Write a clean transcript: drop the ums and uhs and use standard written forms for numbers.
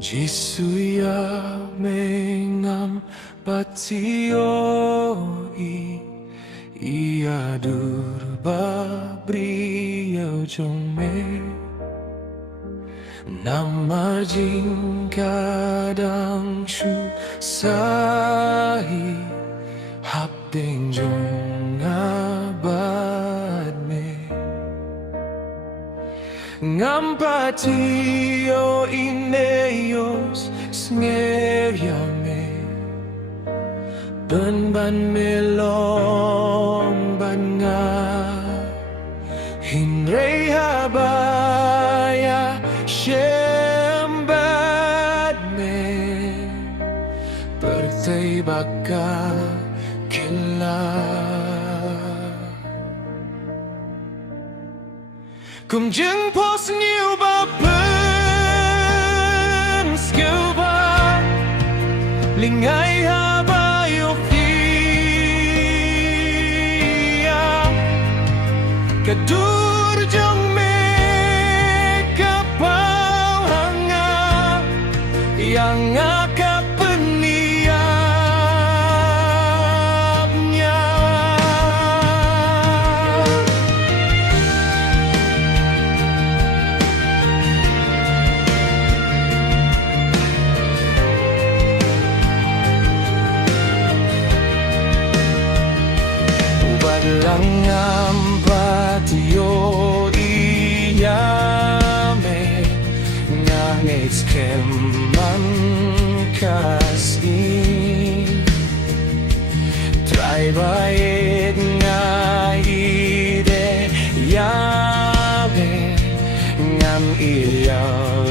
Jisuya mengam patioi ia durba brio jongme namarjing kadang shu sahi hapdeng jong abad me ngampatio ineos sngeryame ban melong ban nga hinrei habaya syembad me pertai baka kila kum jeng pos new ba pen scuba lingai haba yo fia kadur jong me kapau hanga yang Langam patio iyame ngangits keman kasi try bayit ngaide yame ngam iyaw